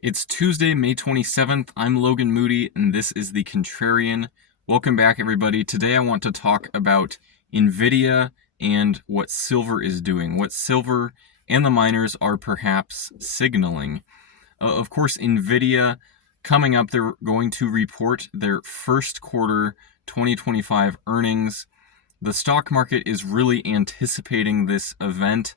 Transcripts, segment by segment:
It's Tuesday, May 27th. I'm Logan Moody, and this is The Contrarian. Welcome back, everybody. Today I want to talk about Nvidia and what silver is doing, what silver and the miners are perhaps signaling. Of course, Nvidia, coming up, they're going to report their first quarter 2025 earnings. The stock market is really anticipating this event.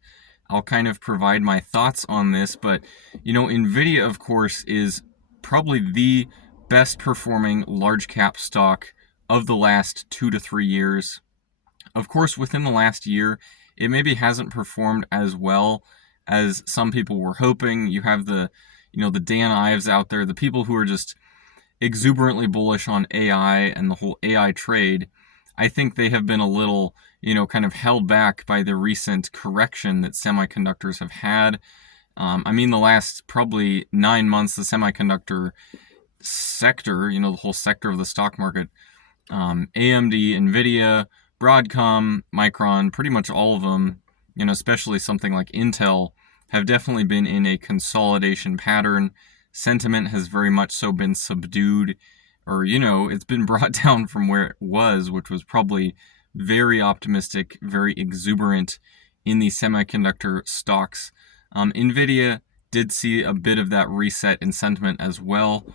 I'll kind of provide my thoughts on this, but Nvidia, of course, is probably the best performing large cap stock of the last 2 to 3 years. Of course, within the last year, it maybe hasn't performed as well as some people were hoping. You have the Dan Ives out there, the people who are just exuberantly bullish on AI and the whole AI trade. I think they have been a little, kind of held back by the recent correction that semiconductors have had. The last probably 9 months, the semiconductor sector, the whole sector of the stock market, AMD, Nvidia, Broadcom, Micron, pretty much all of them, especially something like Intel, have definitely been in a consolidation pattern. Sentiment has very much so been subdued, or, it's been brought down from where it was, which was probably very optimistic, very exuberant in the semiconductor stocks. Nvidia did see a bit of that reset in sentiment as well.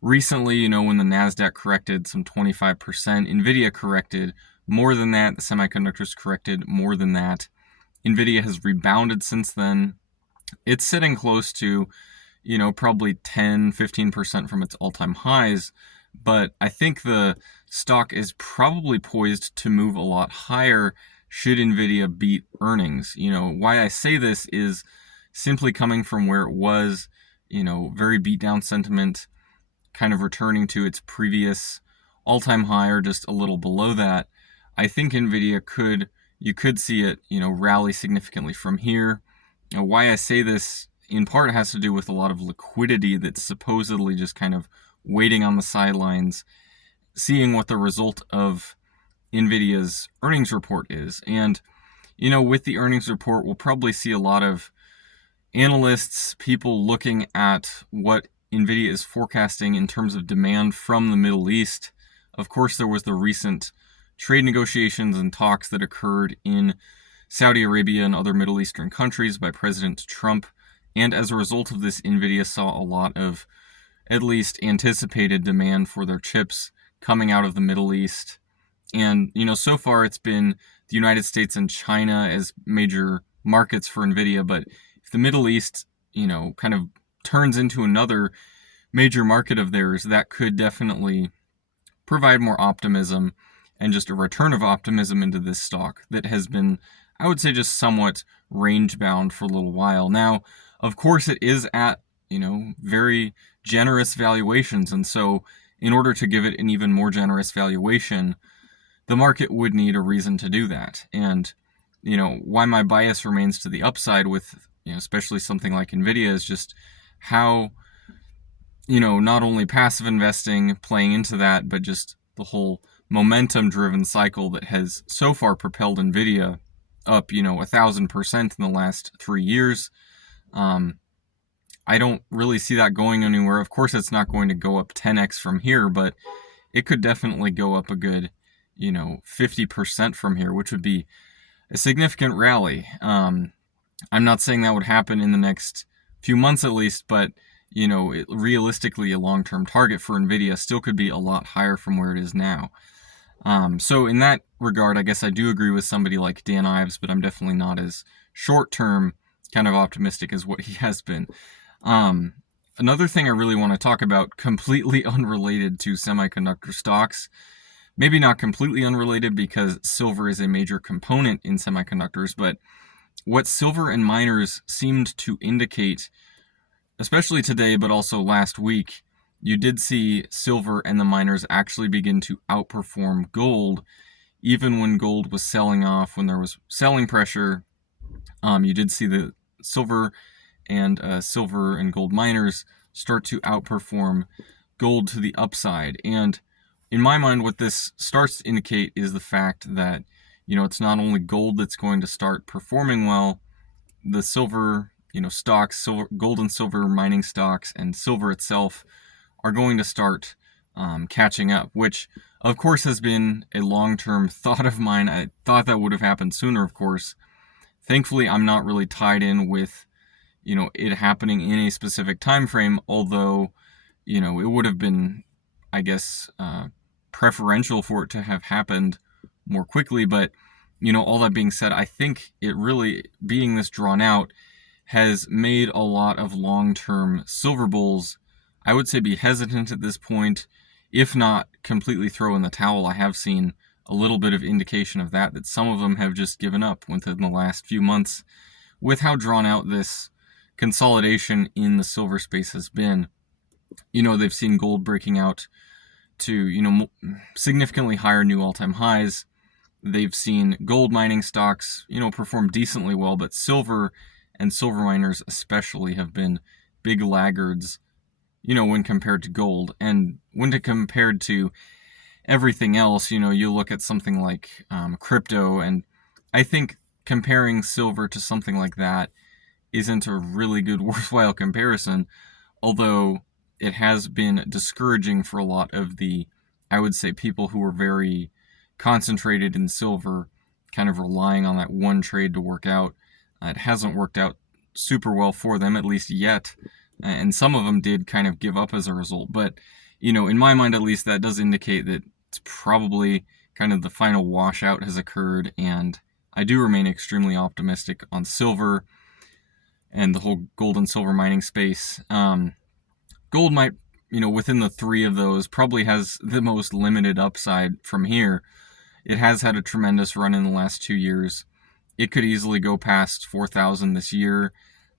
Recently, when the NASDAQ corrected some 25%, Nvidia corrected more than that. The semiconductors corrected more than that. Nvidia has rebounded since then. It's sitting close to, probably 10-15% from its all-time highs. But I think the stock is probably poised to move a lot higher should Nvidia beat earnings. Why I say this is simply coming from where it was, very beat down sentiment, kind of returning to its previous all-time high or just a little below that. I think Nvidia you could see it, rally significantly from here. Why I say this in part has to do with a lot of liquidity that's supposedly just kind of waiting on the sidelines, seeing what the result of Nvidia's earnings report is. And, with the earnings report, we'll probably see a lot of analysts, people looking at what Nvidia is forecasting in terms of demand from the Middle East. Of course, there was the recent trade negotiations and talks that occurred in Saudi Arabia and other Middle Eastern countries by President Trump. And as a result of this, Nvidia saw a lot of at least anticipated demand for their chips coming out of the Middle East. And, so far it's been the United States and China as major markets for Nvidia. But if the Middle East, kind of turns into another major market of theirs, that could definitely provide more optimism and just a return of optimism into this stock that has been, I would say, just somewhat range bound for a little while. Now, of course, it is at, very generous valuations. And so in order to give it an even more generous valuation, the market would need a reason to do that. And, why my bias remains to the upside with, especially something like Nvidia is just how, not only passive investing playing into that, but just the whole momentum driven cycle that has so far propelled Nvidia up, 1,000% in the last 3 years. I don't really see that going anywhere. Of course, it's not going to go up 10x from here, but it could definitely go up a good, 50% from here, which would be a significant rally. I'm not saying that would happen in the next few months at least, but, realistically, a long-term target for Nvidia still could be a lot higher from where it is now. So in that regard, I guess I do agree with somebody like Dan Ives, but I'm definitely not as short-term kind of optimistic as what he has been. Another thing I really want to talk about, completely unrelated to semiconductor stocks, maybe not completely unrelated because silver is a major component in semiconductors, but what silver and miners seemed to indicate, especially today, but also last week, you did see silver and the miners actually begin to outperform gold, even when gold was selling off, when there was selling pressure. You did see the silver and gold miners start to outperform gold to the upside. And in my mind, what this starts to indicate is the fact that, it's not only gold that's going to start performing well, the silver stocks, gold and silver mining stocks, and silver itself are going to start catching up, which of course has been a long-term thought of mine. I thought that would have happened sooner, of course. Thankfully, I'm not really tied in with, it happening in a specific time frame, although, it would have been, I guess, preferential for it to have happened more quickly. But, all that being said, I think it really, being this drawn out, has made a lot of long-term silver bulls, I would say, be hesitant at this point, if not completely throw in the towel. I have seen a little bit of indication of that some of them have just given up within the last few months with how drawn out this consolidation in the silver space has been. They've seen gold breaking out to, significantly higher new all-time highs. They've seen gold mining stocks, perform decently well, but silver and silver miners especially have been big laggards, when compared to gold. And when compared to everything else, you look at something like crypto, and I think comparing silver to something like that isn't a really good, worthwhile comparison, although it has been discouraging for a lot of the, I would say, people who are very concentrated in silver, kind of relying on that one trade to work out. It hasn't worked out super well for them, at least yet, and some of them did kind of give up as a result. But, in my mind at least, that does indicate that it's probably kind of the final washout has occurred, and I do remain extremely optimistic on silver and the whole gold and silver mining space. Gold might, within the three of those, probably has the most limited upside from here. It has had a tremendous run in the last 2 years. It could easily go past 4,000 this year.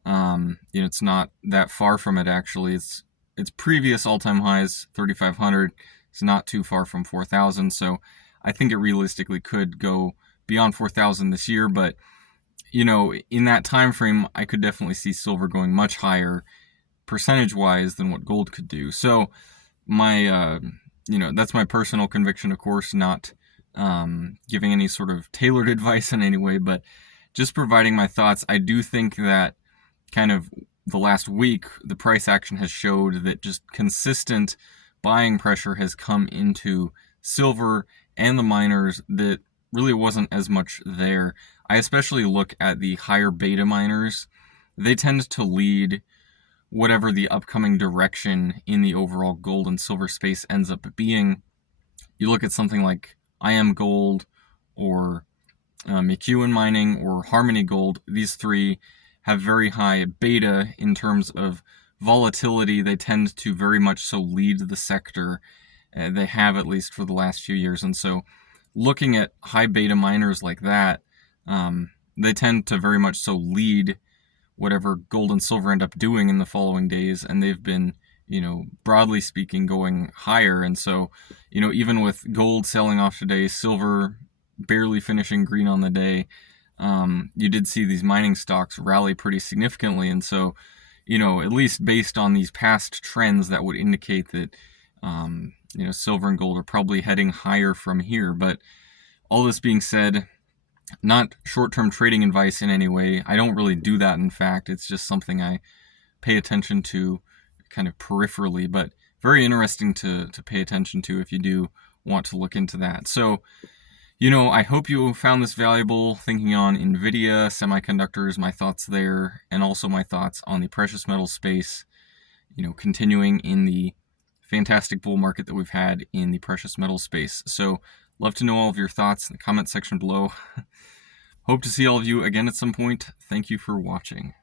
It's not that far from it, actually. Its previous all-time highs, 3,500, is not too far from 4,000. So I think it realistically could go beyond 4,000 this year. But, in that time frame, I could definitely see silver going much higher percentage-wise than what gold could do. So my, that's my personal conviction, of course, not giving any sort of tailored advice in any way, but just providing my thoughts. I do think that kind of the last week, the price action has showed that just consistent buying pressure has come into silver and the miners that really wasn't as much there. I especially look at the higher beta miners. They tend to lead whatever the upcoming direction in the overall gold and silver space ends up being. You look at something like IM Gold or McEwen Mining or Harmony Gold. These three have very high beta in terms of volatility. They tend to very much so lead the sector. They have, at least for the last few years. And so looking at high beta miners like that, they tend to very much so lead whatever gold and silver end up doing in the following days. And they've been, broadly speaking, going higher. And so, even with gold selling off today, silver barely finishing green on the day, you did see these mining stocks rally pretty significantly. And so, at least based on these past trends, that would indicate that, silver and gold are probably heading higher from here. But all this being said, not short-term trading advice in any way. I don't really do that, in fact. It's just something I pay attention to kind of peripherally, but very interesting to pay attention to if you do want to look into that. So, I hope you found this valuable, thinking on Nvidia, semiconductors, my thoughts there, and also my thoughts on the precious metal space, continuing in the fantastic bull market that we've had in the precious metal space. So, love to know all of your thoughts in the comment section below. Hope to see all of you again at some point. Thank you for watching.